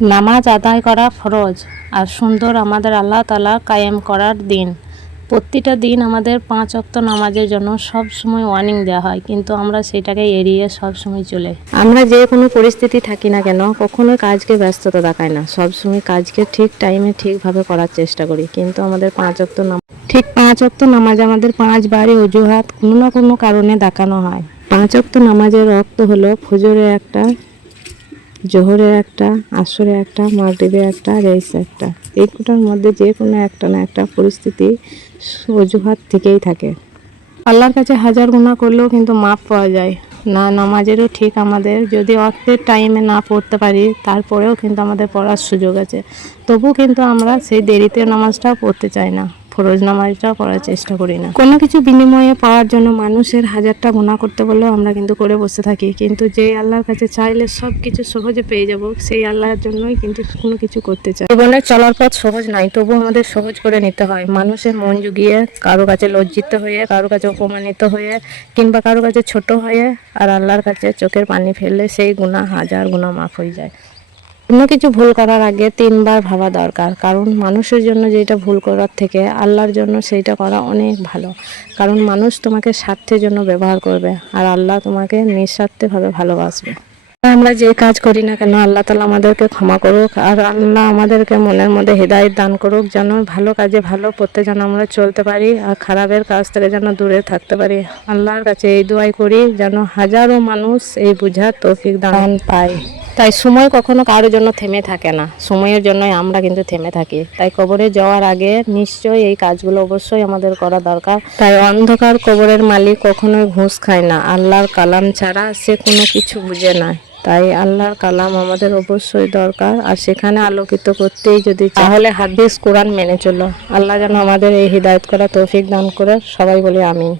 নামাজ আদায় করা ফরজ আর সুন্দর আমাদের আল্লাহ তাআলা কায়েম করার দিন। প্রতিটা দিন আমাদের 5 ওয়াক্ত নামাজের জন্য সব সময় ওয়ার্নিং দেওয়া হয়, কিন্তু আমরা সেটাকে এড়িয়ে সব সময় চলে। আমরা যে কোনো পরিস্থিতি থাকি না কেন কখনো কাজকে ব্যস্ততা দেখাই না, সব সময় কাজকে ঠিক টাইমে ঠিকভাবে করার চেষ্টা করি। কিন্তু আমাদের 5 ওয়াক্ত ঠিক 5 ওয়াক্ত নামাজ আমাদের 5 বারই অজুহাত কোনো না কোনো কারণে দেখানো হয়। 5 ওয়াক্ত নামাজের অর্থ হলো ফজরে একটা, জোহরে একটা, আসরে একটা, মাগরিবে একটা, রেইসে একটা। এই কোটার মধ্যে যে কোনো একটা না একটা পরিস্থিতি অজুহাত থেকেই থাকে। আল্লাহর কাছে হাজার গুনাহ করলেও কিন্তু মাফ পাওয়া যায় না। নামাজেরও ঠিক আমাদের যদি অর্থের টাইমে না পড়তে পারি তারপরেও কিন্তু আমাদের পড়ার সুযোগ আছে, তবু কিন্তু আমরা সেই দেরিতে নামাজটা পড়তে চাই না, ফরজ নামাজটাও পড়ার চেষ্টা করি না। কোনো কিছু বিনিময়ে পাওয়ার জন্য মানুষের হাজারটা গুনাহ করতে বললেও আমরা কিন্তু করে বসে থাকি, কিন্তু যেই আল্লাহর কাছে চাইলে সব কিছু সহজে পেয়ে যাব সেই আল্লাহর জন্যই কিন্তু কোনো কিছু করতে চাই। জীবনের চলার পথ সহজ নয়, তবু আমাদের সহজ করে নিতে হয়। মানুষের মন জুগিয়ে, কারো কাছে লজ্জিত হয়ে, কারো কাছে অপমানিত হয়ে, কিংবা কারো কাছে ছোট হয়ে আর আল্লাহর কাছে চোখের পানি ফেললে সেই গুনাহ হাজার গুনাহ মাফ হয়ে যায়। কোনো কিছু ভুল করার আগে 3 বার ভাবা দরকার, কারণ মানুষের জন্য যেটা ভুল করার থেকে আল্লাহর জন্য সেইটা করা অনেক ভালো। কারণ মানুষ তোমাকে স্বার্থের জন্য ব্যবহার করবে আর আল্লাহ তোমাকে নিঃস্বার্থভাবে ভালোবাসবে। আমরা যে কাজ করি না কেন আল্লাহ তাআলা আমাদেরকে ক্ষমা করুক আর আল্লাহ আমাদেরকে মনের মধ্যে হেদায়েত দান করুক, যেন ভালো কাজে ভালো পথে যেন আমরা চলতে পারি আর খারাপের কাজ থেকে যেন দূরে থাকতে পারি। আল্লাহর কাছে এই দোয়াই করি যেন হাজারো মানুষ এই বুঝার তৌফিক দান পায়। তাই সময় কখনো কারোর জন্য থেমে থাকে না, সময়ের জন্যই আমরা কিন্তু থেমে থাকি। তাই কবরে যাওয়ার আগে নিশ্চয়ই এই কাজগুলো অবশ্যই আমাদের করা দরকার। তাই অন্ধকার কবরের মালিক কখনোই ঘুষ খায় না, আল্লাহর কালাম ছাড়া সে কোনো কিছু বুঝে না। তাই আল্লাহর কালাম আমাদের অবশ্যই দরকার, আর সেখানে আলোকিত করতেই যদি তাহলে হাদিস কোরআন মেনে চলো। আল্লাহ যেন আমাদের এই হিদায়ত করা তৌফিক দান করে। সবাই বলি আমিন।